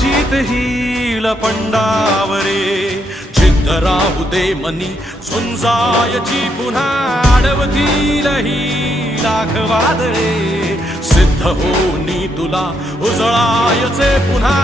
जीत hill पंडावरे जिद्द राहू दे मनी झुंजायची पुन्हा अडवतील ही लाख वादळे सिद्ध होनी तुला उजळायचे पुन्हा